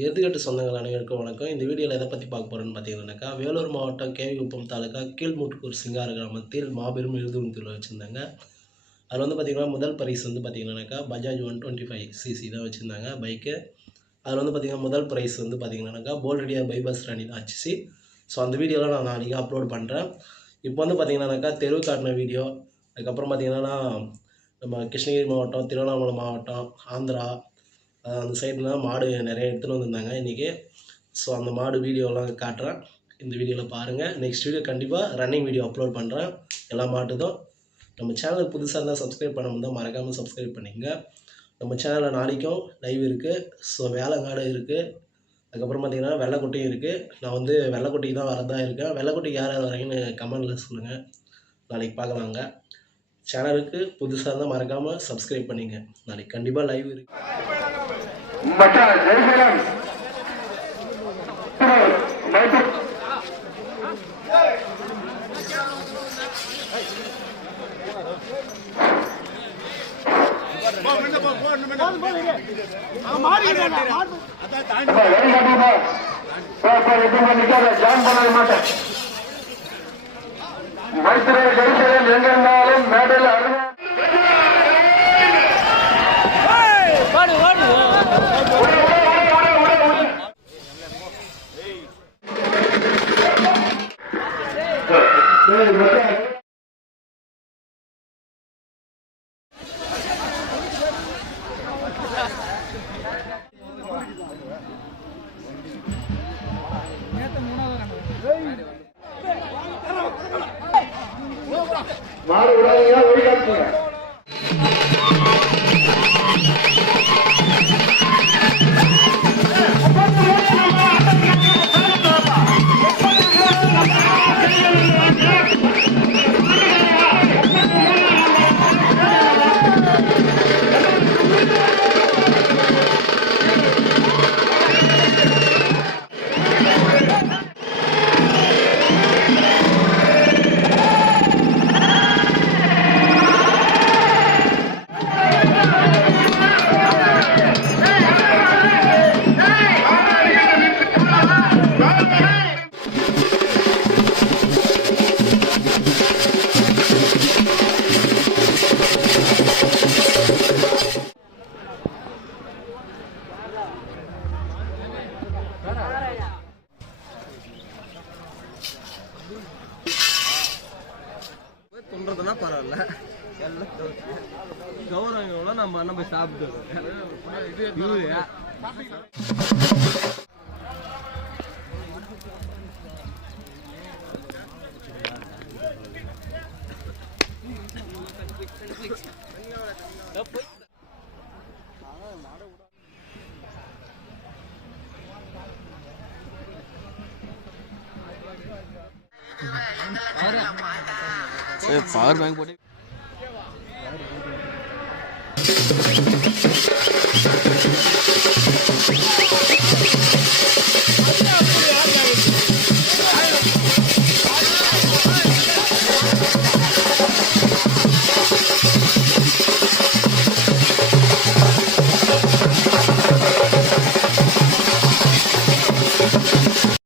எருதுகட்டு சொந்தங்கள் அனைவருக்கும் வணக்கம். இந்த வீடியோவில் எதை பற்றி பார்க்க போகிறோன்னு பார்த்தீங்கன்னாக்கா, வேலூர் மாவட்டம் கேவிகுப்பம் தாலுக்கா கீழ்மூட்டுக்கூர் சிங்கார கிராமத்தில் மாபெரும் எருதும் திருவிழா வச்சுருந்தாங்க. அதில் வந்து பார்த்திங்கன்னா முதல் பரிசு வந்து பார்த்திங்கன்னாக்கா பஜாஜ் 125 சிசி தான் வச்சுருந்தாங்க பைக்கு. அதில் வந்து பார்த்திங்கன்னா முதல் ப்ரைஸ் வந்து பார்த்திங்கன்னாக்கா போல்ரெடியாக பைபாஸ் ராணி தான் ஆச்சு. ஸோ அந்த வீடியோலாம் நான் நாளைக்கு அப்லோட் பண்ணுறேன். இப்போ வந்து பார்த்திங்கன்னாக்கா தெருவு காட்டின வீடியோ, அதுக்கப்புறம் பார்த்திங்கன்னா நம்ம கிருஷ்ணகிரி மாவட்டம், திருவண்ணாமலை மாவட்டம், ஆந்திரா அந்த சைட்லாம் மாடு நிறைய எடுத்துகிட்டு வந்திருந்தாங்க இன்றைக்கி. ஸோ அந்த மாடு வீடியோலாம் காட்டுறேன், இந்த வீடியோவில் பாருங்கள். நெக்ஸ்ட் வீடியோ கண்டிப்பாக ரன்னிங் வீடியோ அப்லோட் பண்ணுறேன் எல்லா மாட்டுதும். நம்ம சேனலுக்கு புதுசாக இருந்தால் சப்ஸ்கிரைப் பண்ண முடிந்தால் மறக்காமல் சப்ஸ்கிரைப் பண்ணிங்க. நம்ம சேனலில் நாளைக்கும் லைவ் இருக்குது. ஸோ வேலைங்காடு இருக்குது, அதுக்கப்புறம் பார்த்திங்கன்னா வெள்ளைக்குட்டியும் இருக்குது. நான் வந்து வெள்ளைக்குட்டிக்கு தான் வரதா இருக்கேன். வெள்ளைக்குட்டிக்கு யார் யார் வரீங்கன்னு கமெண்டில் சொல்லுங்கள், நாளைக்கு பார்க்கலாங்க. சேனலுக்கு புதுசாக இருந்தால் மறக்காமல் சப்ஸ்கிரைப் பண்ணிங்க. நாளைக்கு கண்டிப்பாக லைவ் இருக்குது. எங்க இருந்தாலும் மேடையில் மாடு விடாதீங்க, ஒழிக்காதுங்க. தொன்றதுன்னா பரவாயில்ல, கௌரவம் நம்ம சாப்பிட்டு பவர் பேங்க் போட்டு